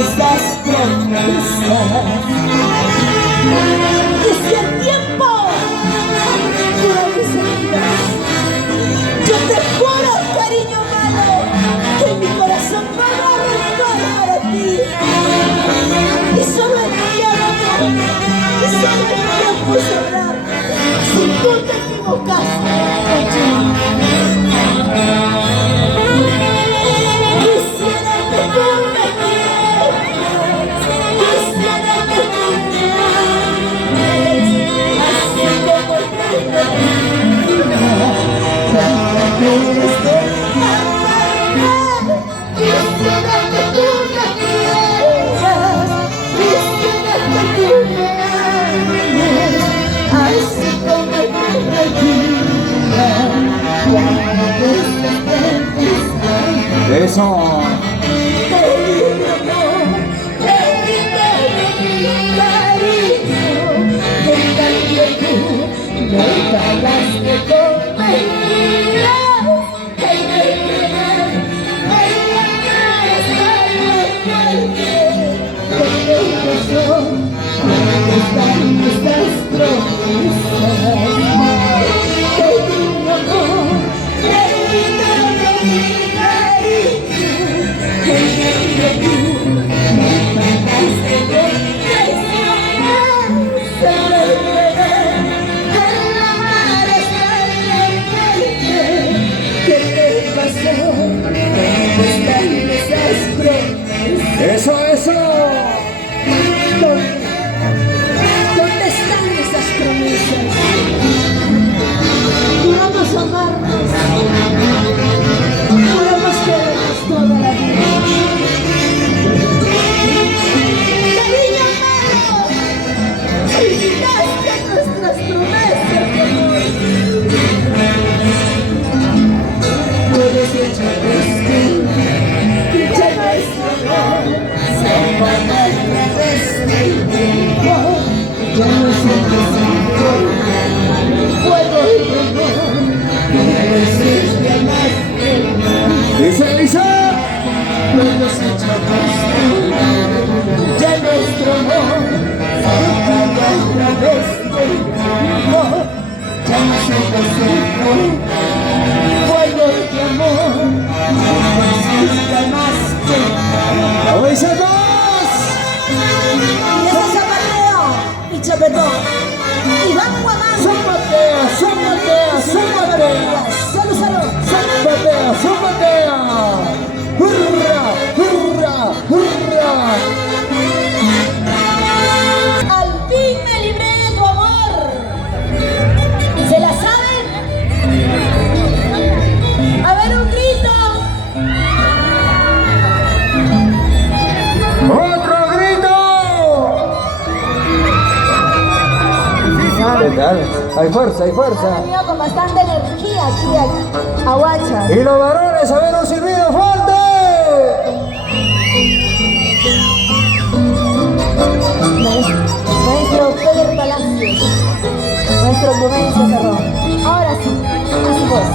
Estas promesas, y si el tiempo cura mis heridas, yo te juro, cariño malo, que mi corazón no va a rencor para ti. Y solo el diálogo, y solo el tiempo sabrá si tú te equivocaste o yo. Quisiera que tú me quieras, quisiera que tú me ames, así como el mundo cuando estés amando. Quisiera que tú me quieras, quisiera que tú me ames, así como el mundo cuando estés amando. Eso. No pagaste con mentiras, el querer, ¿dónde están estas promesas? Que mi amor, de mi cariño, que tú me pagaste con Eso, eso. ¿Dónde están esas promesas? Juramos amarnos, juramos querernos toda la vida. Cariño amado, olvidaste nuestras promesas de amor. Puedes echar destino, ya no es amor. Se va a través del tiempo, ya no sientes fuego y amor, no existe más que amor. Dice Lisa. Puedes echar destino, ya nuestro amor se va a través del tiempo, ya no sientes fuego y amor, no existe más que amor. ¡Lo dice dos! Y ese zapateo y chapetón y van guamán. ¡Zapatea, zapatea, zapatea! ¡Salud, salud! ¡Zapatea, zapatea! ¡Hurra, hurra, hurra! Al fin me libré de tu amor. ¿Se la saben? A ver, un grito. ¡Otro grito! ¿Qué tal? Hay fuerza, hay Ha fuerza. venido con bastante energía aquí a Huacha. Y los varones, a ver un silbido fuerte. Maestro Pedro Palacios, maestro Prudencio Cerrón. Ahora sí, a su voz.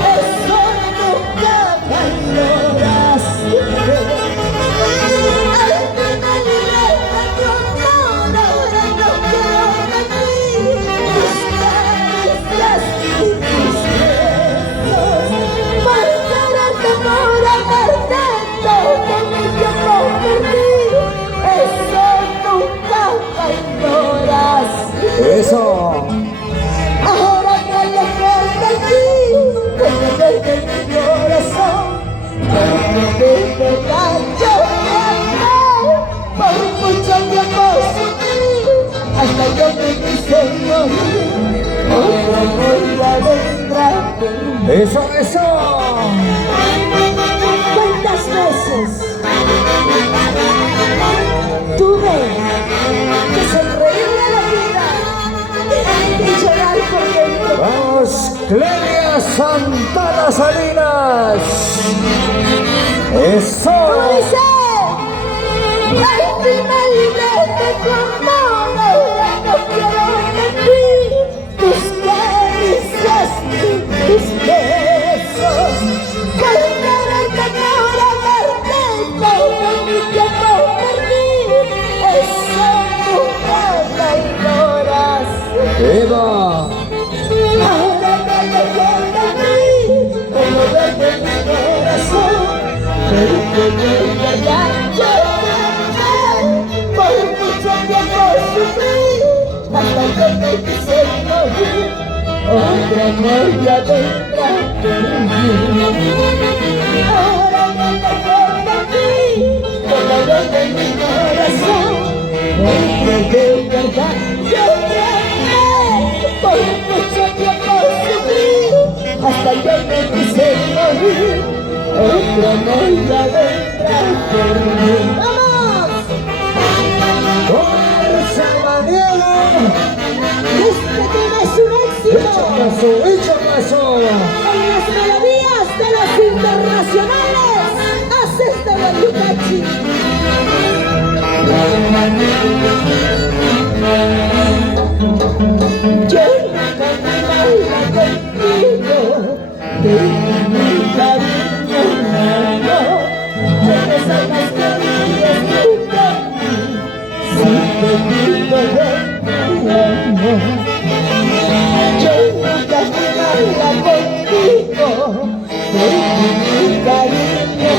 Eso nunca valoraste. Eso. Ahora me alejo de ti, desde mi corazón. Pero de verdad yo te amé, por mucho tiempo sufrí, hasta que me quise morir. Otra voy a vendrá. Eso, eso. ¿Cuántas veces tuve que sonreírle a la vida y llorar por dentro? Vamos, Clelia Santana Salinas. Eso. Como dice, al final de tu amor, ahora no quiero de ti, tus caricias y tus besos. Volveré por amarte, todo mi tiempo perdí, eso nunca lo ignoras. Eva. Ahora me alejo de mí, como verte en mi corazón. Pero de verdad yo te amé, por mucho tiempo sufrí, hasta que me quise morir. Otra novia vendrá por mí. Ahora me alejo de ti, como verte en mi corazón. Porque de verdad yo te amé, por mucho tiempo sufrí, hasta que me quise morir. Otra novia vendrá por mí. ¡Vamos! Fuerza, Daniela. Este tema es un éxito Hecho caso. en las melodías de los internacionales. Haces de Baricachi. Yo nunca me baila contigo, de mi cariño no. Regresas más queridas tú por mí, si te digo de mi amor. Yo nunca me baila contigo, de mi cariño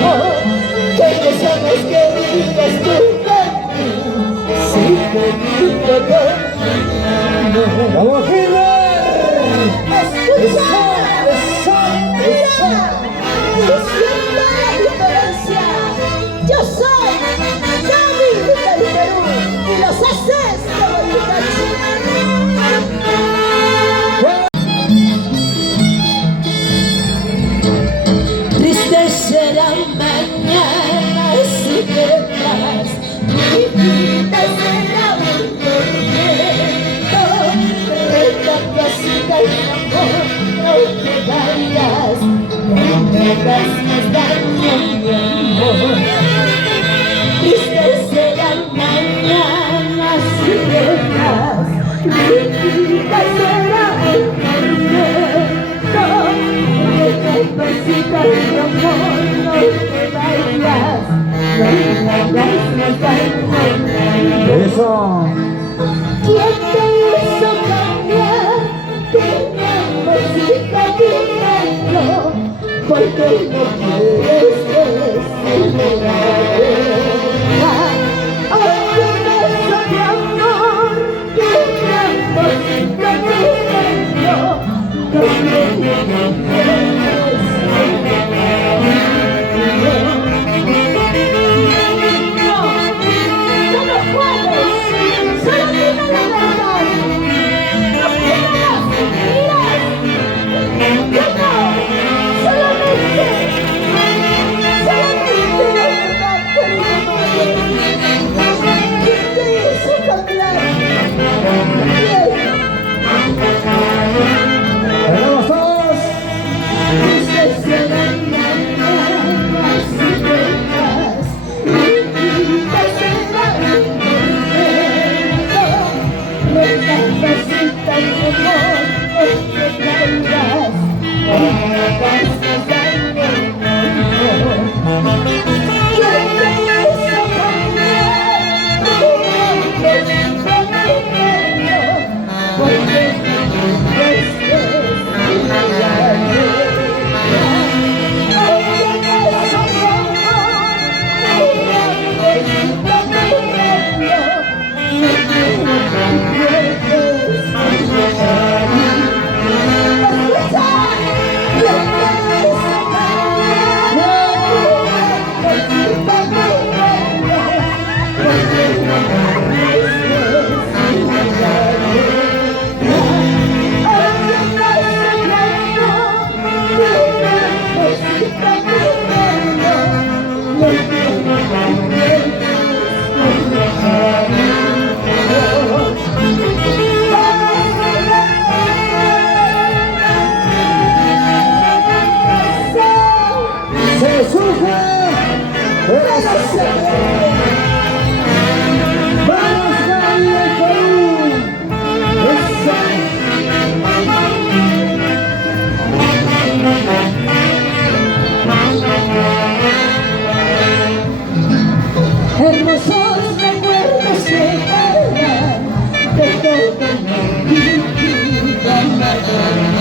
no. Regresas más queridas tú por mí, si te digo de mi amor. Vamos, Gilbert. ¡Escucha! Eso. ¡Mira! ¡Sienta la diferencia! Yo soy David del Perú y los haces de Baricachi. Triste será mañana si te vas, mi vida será un tormento. Recapacita el amor, no te vayas, no me hagas más daño, mi amor. Triste será mañana si te vas, mi vida será un tormento. Recapacita el amor, no te vayas, no me hagas más daño, mi amor. Eso. ¿Quién te hizo cambiar? Dime, música, dímelo, porque no quieres decirme la verdad. Aunque beso de amor, dime, música, dímelo, porque no quieres decirme la verdad. No, no puedes. Solo dime la verdad. No quieras mentiras. Yo no. Solamente la verdad, querido madre. ¿Quién te hizo cambiar? ¿Quién? Tenemos todos. Triste será mañana si te vas, mi vida será un tormento. Recapacita el amor, no te caigas, no me hagas más daño, mi amor. ¿Quién te hizo cambiar? Dime, dímelo, porque no estés en la vida. ¡Eso!